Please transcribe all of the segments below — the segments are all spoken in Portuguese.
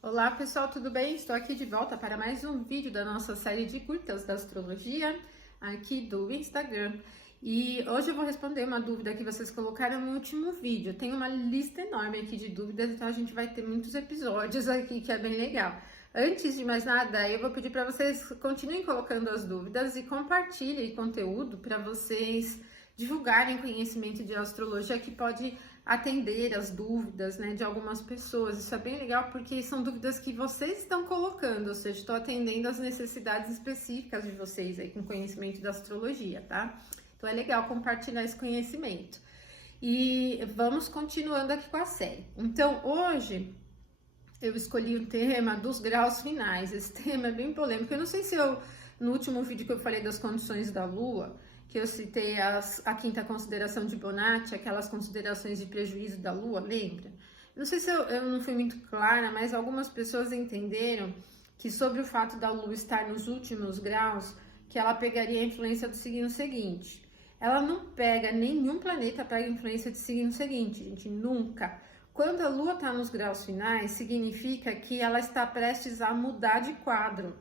Olá pessoal, tudo bem? Estou aqui de volta para mais um vídeo da nossa série de curtas da astrologia aqui do Instagram. E hoje eu vou responder uma dúvida que vocês colocaram no último vídeo. Tem uma lista enorme aqui de dúvidas, então a gente vai ter muitos episódios aqui, que é bem legal. Antes de mais nada, eu vou pedir para vocês continuem colocando as dúvidas e compartilhem conteúdo para vocês divulgarem conhecimento de astrologia que pode atender as dúvidas, né, de algumas pessoas. Isso é bem legal porque são dúvidas que vocês estão colocando, ou seja, estou atendendo às necessidades específicas de vocês aí com conhecimento da astrologia, tá? Então é legal compartilhar esse conhecimento. E vamos continuando aqui com a série. Então, hoje eu escolhi o tema dos graus finais. Esse tema é bem polêmico. Eu não sei se no último vídeo que eu falei das condições da Lua, que eu citei a quinta consideração de Bonatti, aquelas considerações de prejuízo da Lua, lembra? Não sei se eu não fui muito clara, mas algumas pessoas entenderam que sobre o fato da Lua estar nos últimos graus, que ela pegaria a influência do signo seguinte. Ela não pega, nenhum planeta pega a influência do signo seguinte, gente, nunca. Quando a Lua está nos graus finais, significa que ela está prestes a mudar de quadro.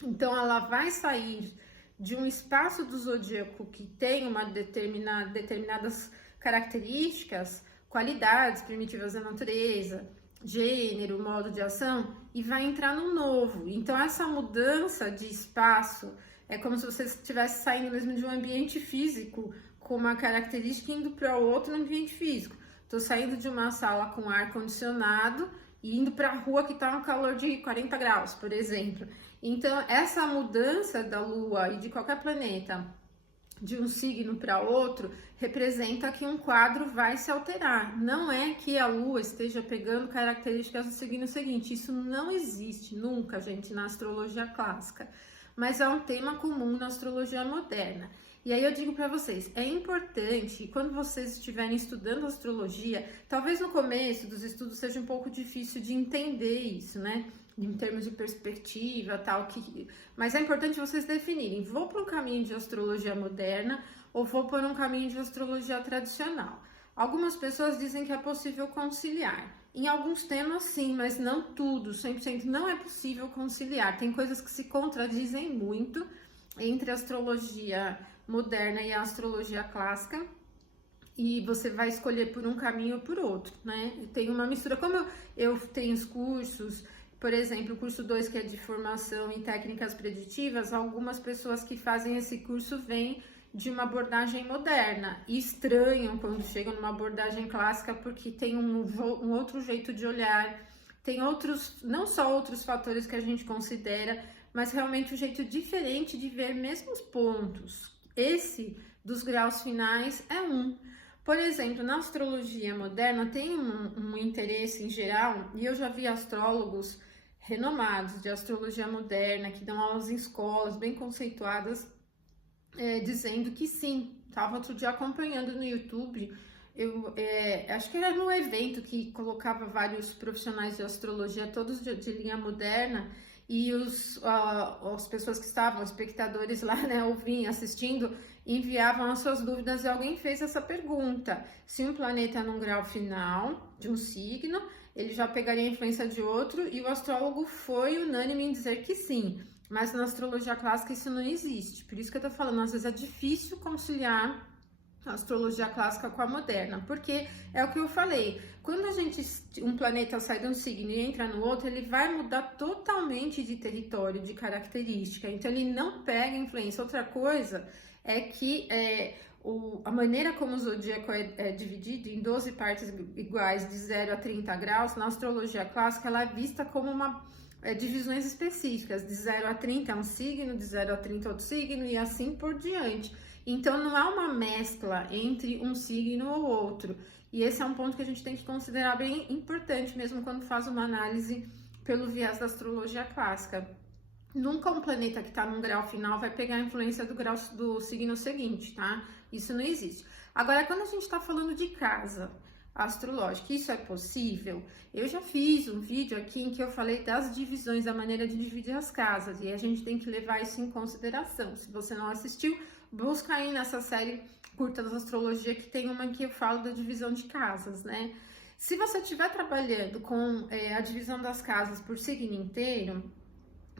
Então, ela vai sair de um espaço do zodíaco que tem uma determinadas características, qualidades primitivas da natureza, gênero, modo de ação, e vai entrar num novo. Então, essa mudança de espaço é como se você estivesse saindo mesmo de um ambiente físico com uma característica indo para outro ambiente físico. Estou saindo de uma sala com ar condicionado e indo para a rua que está um calor de 40 graus, por exemplo. Então, essa mudança da Lua e de qualquer planeta de um signo para outro representa que um quadro vai se alterar. Não é que a Lua esteja pegando características do signo seguinte. Isso não existe nunca, gente, na astrologia clássica. Mas é um tema comum na astrologia moderna. E aí eu digo para vocês, é importante, quando vocês estiverem estudando astrologia, talvez no começo dos estudos seja um pouco difícil de entender isso, né? Em termos de perspectiva, tal, mas é importante vocês definirem, vou para um caminho de astrologia moderna ou vou por um caminho de astrologia tradicional. Algumas pessoas dizem que é possível conciliar. Em alguns temas, sim, mas não tudo, 100% não é possível conciliar. Tem coisas que se contradizem muito entre a astrologia moderna e a astrologia clássica, e você vai escolher por um caminho ou por outro, né? Tem uma mistura, como eu tenho os cursos, por exemplo, o curso 2, que é de formação em técnicas preditivas, algumas pessoas que fazem esse curso vêm de uma abordagem moderna e estranham quando chegam numa abordagem clássica porque tem um outro jeito de olhar, tem outros, não só outros fatores que a gente considera, mas realmente um jeito diferente de ver mesmos pontos. Esse dos graus finais é um. Por exemplo, na astrologia moderna tem um interesse em geral, e eu já vi astrólogos renomados de astrologia moderna que dão aulas em escolas bem conceituadas, dizendo que sim. Estava outro dia acompanhando no YouTube, acho que era num evento que colocava vários profissionais de astrologia, todos de linha moderna, e as pessoas que estavam, os espectadores lá, né, ouvindo, assistindo, enviavam as suas dúvidas e alguém fez essa pergunta: se um planeta num grau final de um signo, ele já pegaria a influência de outro, e o astrólogo foi unânime em dizer que sim. Mas na astrologia clássica isso não existe. Por isso que eu tô falando, às vezes é difícil conciliar a astrologia clássica com a moderna, porque é o que eu falei, quando um planeta sai de um signo e entra no outro, ele vai mudar totalmente de território, de característica, então ele não pega influência. Outra coisa é que a maneira como o zodíaco é dividido em 12 partes iguais de 0 a 30 graus, na astrologia clássica ela é vista como divisões específicas, de 0 a 30 é um signo, de 0 a 30 é outro signo e assim por diante. Então, não há uma mescla entre um signo ou outro. E esse é um ponto que a gente tem que considerar bem importante, mesmo quando faz uma análise pelo viés da astrologia clássica. Nunca um planeta que está num grau final vai pegar a influência do signo seguinte, tá? Isso não existe. Agora, quando a gente está falando de casa astrológica, isso é possível? Eu já fiz um vídeo aqui em que eu falei das divisões, da maneira de dividir as casas, e a gente tem que levar isso em consideração. Se você não assistiu, busca aí nessa série curta da astrologia, que tem uma que eu falo da divisão de casas, né? Se você estiver trabalhando com a divisão das casas por signo inteiro,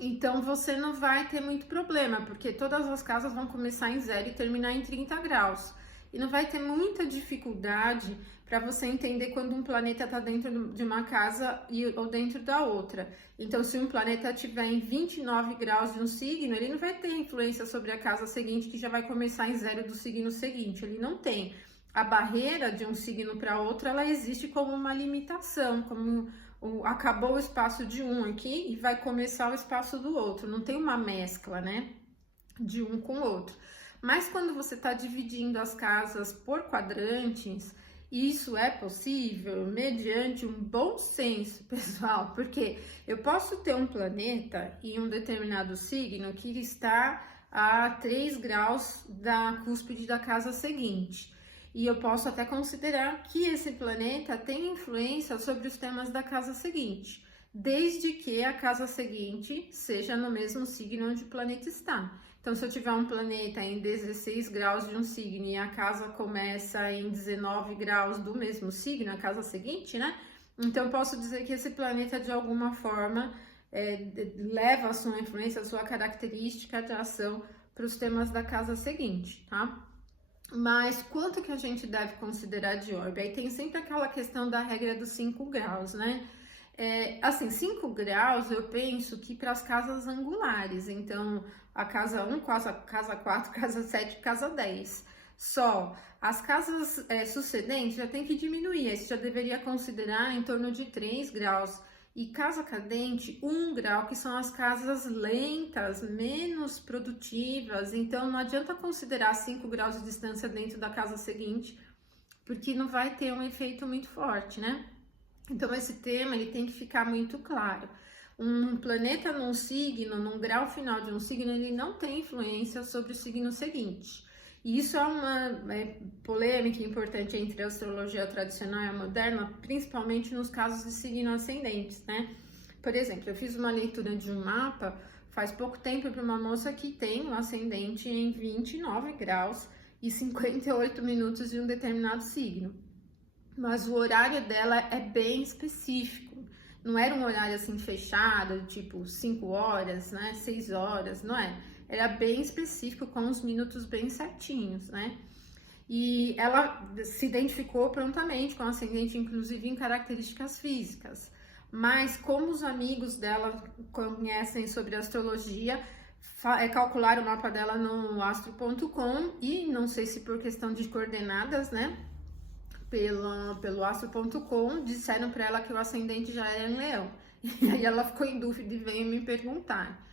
então você não vai ter muito problema, porque todas as casas vão começar em 0 e terminar em 30 graus. E não vai ter muita dificuldade para você entender quando um planeta está dentro de uma casa ou dentro da outra. Então, se um planeta estiver em 29 graus de um signo, ele não vai ter influência sobre a casa seguinte, que já vai começar em 0 do signo seguinte. Ele não tem. A barreira de um signo para outro, ela existe como uma limitação, como acabou o espaço de um aqui e vai começar o espaço do outro. Não tem uma mescla, né, de um com o outro. Mas quando você está dividindo as casas por quadrantes, isso é possível mediante um bom senso, pessoal, porque eu posso ter um planeta em um determinado signo que está a 3 graus da cúspide da casa seguinte. E eu posso até considerar que esse planeta tem influência sobre os temas da casa seguinte, desde que a casa seguinte seja no mesmo signo onde o planeta está. Então, se eu tiver um planeta em 16 graus de um signo e a casa começa em 19 graus do mesmo signo, a casa seguinte, né? Então, eu posso dizer que esse planeta, de alguma forma, leva a sua influência, a sua característica, atração para os temas da casa seguinte, tá? Mas quanto que a gente deve considerar de orbe? Aí tem sempre aquela questão da regra dos 5 graus, né? Assim, 5 graus eu penso que para as casas angulares, então a casa 1, casa 4, casa 7, casa 10. Só as casas sucedentes já tem que diminuir, aí você já deveria considerar em torno de 3 graus. E casa cadente, 1 grau, que são as casas lentas, menos produtivas. Então, não adianta considerar 5 graus de distância dentro da casa seguinte, porque não vai ter um efeito muito forte, né? Então, esse tema ele tem que ficar muito claro. Um planeta num signo, num grau final de um signo, ele não tem influência sobre o signo seguinte. E isso é uma polêmica importante entre a astrologia tradicional e a moderna, principalmente nos casos de signo ascendentes, né? Por exemplo, eu fiz uma leitura de um mapa faz pouco tempo para uma moça que tem um ascendente em 29 graus e 58 minutos de um determinado signo. Mas o horário dela é bem específico. Não era um horário assim fechado, tipo 5 horas, né? 6 horas, não é? Era bem específico, com os minutos bem certinhos, né? E ela se identificou prontamente com o ascendente, inclusive em características físicas. Mas como os amigos dela conhecem sobre astrologia, calcularam o mapa dela no astro.com e não sei se por questão de coordenadas, né? Pelo astro.com, disseram para ela que o ascendente já era em Leão. E aí ela ficou em dúvida e veio me perguntar.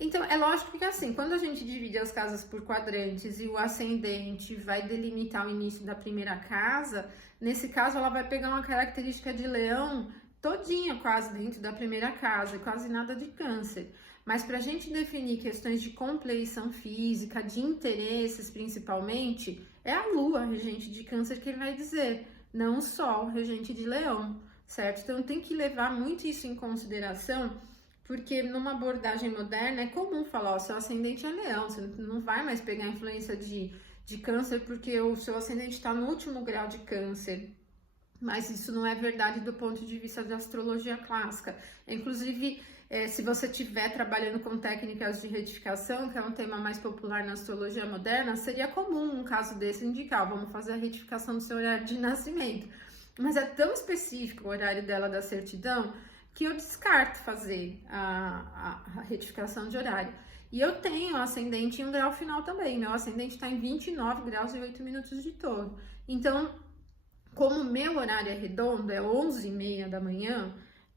Então, é lógico que assim, quando a gente divide as casas por quadrantes e o ascendente vai delimitar o início da primeira casa, nesse caso ela vai pegar uma característica de Leão todinha quase dentro da primeira casa, quase nada de Câncer. Mas para a gente definir questões de compleição física, de interesses principalmente, é a Lua, regente de Câncer, que ele vai dizer, não o Sol, regente de Leão, certo? Então tem que levar muito isso em consideração, porque numa abordagem moderna é comum falar, o seu ascendente é Leão, você não vai mais pegar a influência de Câncer porque o seu ascendente está no último grau de Câncer. Mas isso não é verdade do ponto de vista da astrologia clássica. Inclusive, se você estiver trabalhando com técnicas de retificação, que é um tema mais popular na astrologia moderna, seria comum um caso desse indicar, vamos fazer a retificação do seu horário de nascimento. Mas é tão específico o horário dela da certidão, que eu descarto fazer a retificação de horário. E eu tenho ascendente em um grau final também, meu ascendente está em 29 graus e 8 minutos de touro. Então, como meu horário é redondo, é 11h30 da manhã,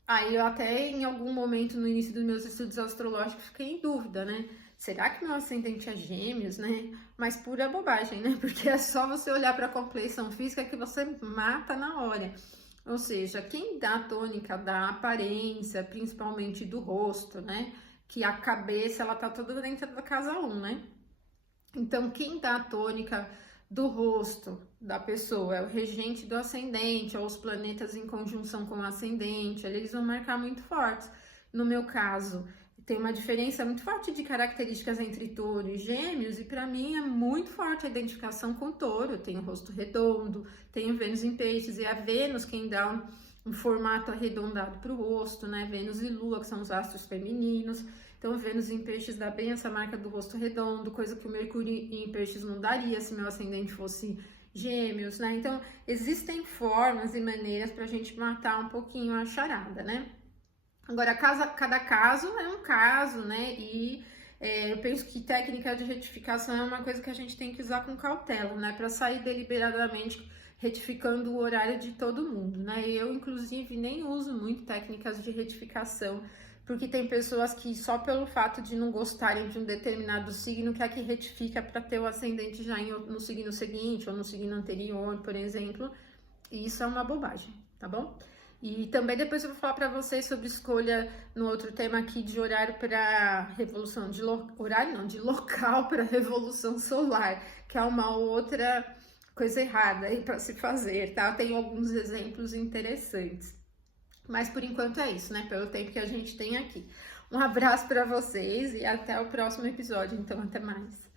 aí eu até em algum momento no início dos meus estudos astrológicos fiquei em dúvida, né? Será que meu ascendente é Gêmeos, né? Mas pura bobagem, né? Porque é só você olhar para a compleição física que você mata na hora. Ou seja, quem dá a tônica da aparência, principalmente do rosto, né? Que a cabeça, ela tá toda dentro da casa 1, né? Então, quem dá a tônica do rosto da pessoa é o regente do ascendente, ou os planetas em conjunção com o ascendente, eles vão marcar muito fortes. No meu caso, tem uma diferença muito forte de características entre touro e gêmeos, e para mim é muito forte a identificação com touro. Eu tenho rosto redondo, tenho Vênus em peixes, e a Vênus quem dá um formato arredondado para o rosto, né? Vênus e Lua, que são os astros femininos. Então, Vênus em peixes dá bem essa marca do rosto redondo, coisa que o Mercúrio em peixes não daria se meu ascendente fosse gêmeos, né? Então, existem formas e maneiras para a gente matar um pouquinho a charada, né? Agora, cada caso é um caso, né? E eu penso que técnica de retificação é uma coisa que a gente tem que usar com cautela, né? Para sair deliberadamente retificando o horário de todo mundo, né? Eu, inclusive, nem uso muito técnicas de retificação, porque tem pessoas que só pelo fato de não gostarem de um determinado signo quer que retifica para ter o ascendente já no signo seguinte ou no signo anterior, por exemplo, e isso é uma bobagem, tá bom? E também depois eu vou falar para vocês sobre escolha no outro tema aqui de horário para revolução, de local para revolução solar, que é uma outra coisa errada aí para se fazer, tá? Eu tenho alguns exemplos interessantes. Mas por enquanto é isso, né? Pelo tempo que a gente tem aqui. Um abraço para vocês e até o próximo episódio. Então, até mais.